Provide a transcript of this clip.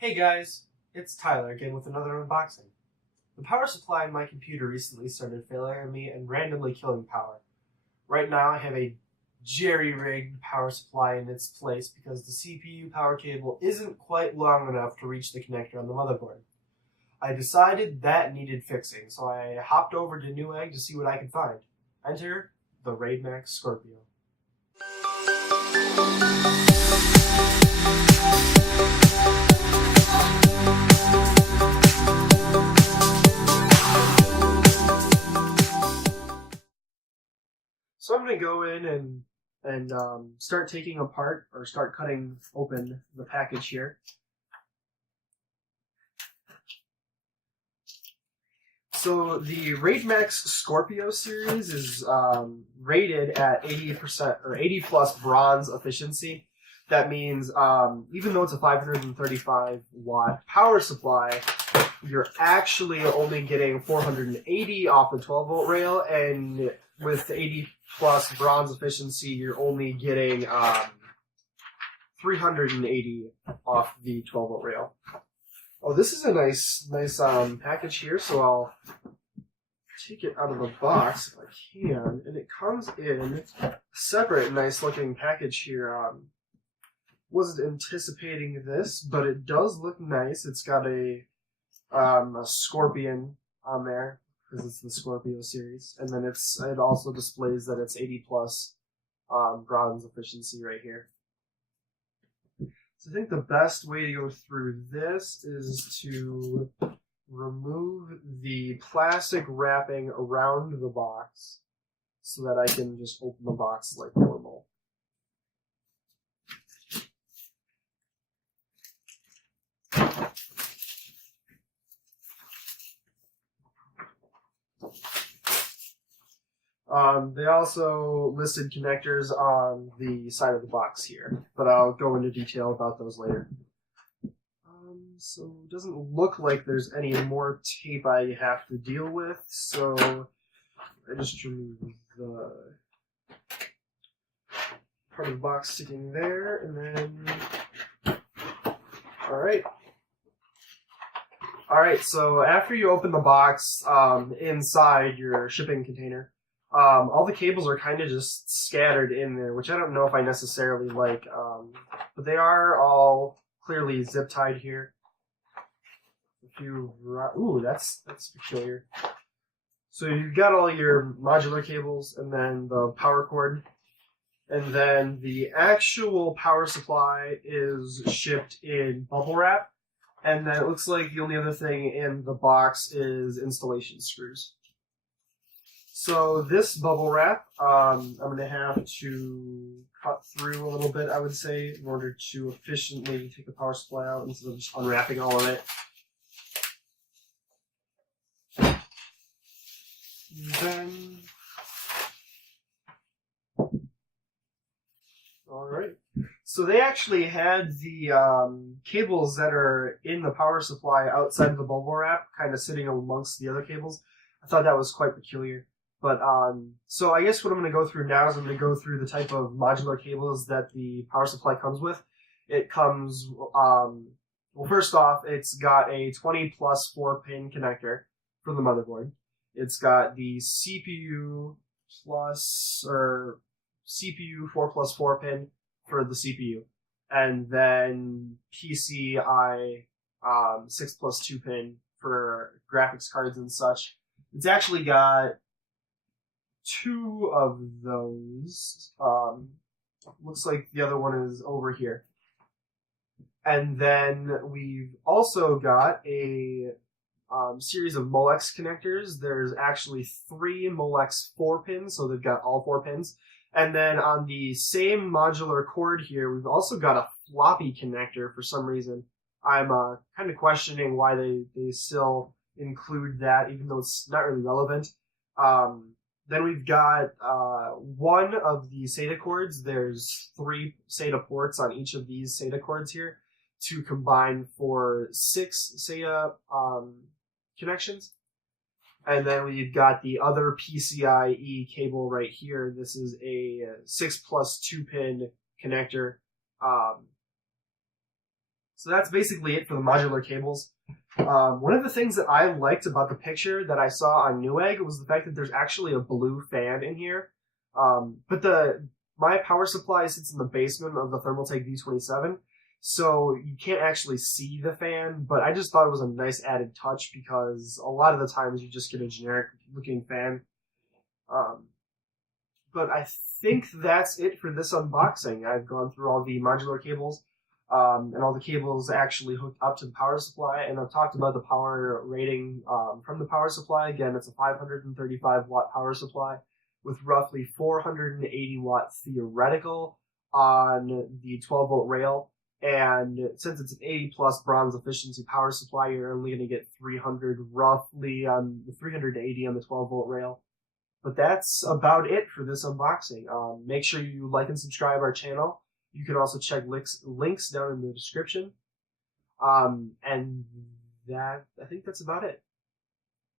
Hey guys, it's Tyler again with another unboxing. The power supply in my computer recently started failing on me and randomly killing power. Right now I have a jerry-rigged power supply in its place because the CPU power cable isn't quite long enough to reach the connector on the motherboard. I decided that needed fixing, so I hopped over to Newegg to see what I could find. Enter the Raidmax Scorpio. So I'm going to go in and start taking apart or start cutting open the package here. So the Raidmax Scorpio series is rated at 80% or 80 plus bronze efficiency. That means even though it's a 535 watt power supply, you're actually only getting 480 off the 12 volt rail, and with 80 plus bronze efficiency, you're only getting 380 off the 12 volt rail. Oh, this is a nice package here, so I'll take it out of the box if I can, and it comes in a separate nice looking package here. Wasn't anticipating this, but it does look nice. It's got a scorpion on there because it's the Scorpio series, and then it also displays that it's 80 plus bronze efficiency right here. So I think the best way to go through this is to remove the plastic wrapping around the box so that I can just open the box like normal. They also listed connectors on the side of the box here, but I'll go into detail about those later. So it doesn't look like there's any more tape I have to deal with, so I just remove the part of the box sticking there, and then, Alright, so after you open the box, inside your shipping container, all the cables are kind of just scattered in there, which I don't know if I necessarily like, but they are all clearly zip tied here. Ooh, that's peculiar. So you've got all your modular cables, and then the power cord, and then the actual power supply is shipped in bubble wrap, and then it looks like the only other thing in the box is installation screws. So this bubble wrap, I'm going to have to cut through a little bit, I would say, in order to efficiently take the power supply out instead of just unwrapping all of it. Then, alright. So they actually had the cables that are in the power supply outside of the bubble wrap, kind of sitting amongst the other cables. I thought that was quite peculiar. But, so I guess what I'm going to go through now is I'm going to go through the type of modular cables that the power supply comes with. It comes, well, first off, it's got a 20 plus 4 pin connector for the motherboard. It's got the CPU plus, or CPU 4 plus 4 pin for the CPU. And then PCI 6 plus 2 pin for graphics cards and such. It's actually got 2 of those. Looks like the other one is over here. And then we've also got a series of Molex connectors. There's actually 3 Molex 4 pins, so they've got all 4 pins. And then on the same modular cord here, we've also got a floppy connector for some reason. I'm kind of questioning why they still include that, even though it's not really relevant. Then we've got 1 of the SATA cords. There's 3 SATA ports on each of these SATA cords here to combine for 6 SATA connections. And then we've got the other PCIe cable right here. This is a 6 plus 2 pin connector. So that's basically it for the modular cables. One of the things that I liked about the picture that I saw on Newegg was the fact that there's actually a blue fan in here. But my power supply sits in the basement of the Thermaltake V27, so you can't actually see the fan, but I just thought it was a nice added touch because a lot of the times you just get a generic looking fan. But I think that's it for this unboxing. I've gone through all the modular cables, and all the cables actually hooked up to the power supply, and I've talked about the power rating from the power supply. Again, it's a 535 watt power supply with roughly 480 watt theoretical on the 12 volt rail. And since it's an 80 plus bronze efficiency power supply, you're only going to get 300 roughly on the 380 on the 12 volt rail. But that's about it for this unboxing. Make sure you like and subscribe our channel. You can also check links down in the description. And I think that's about it.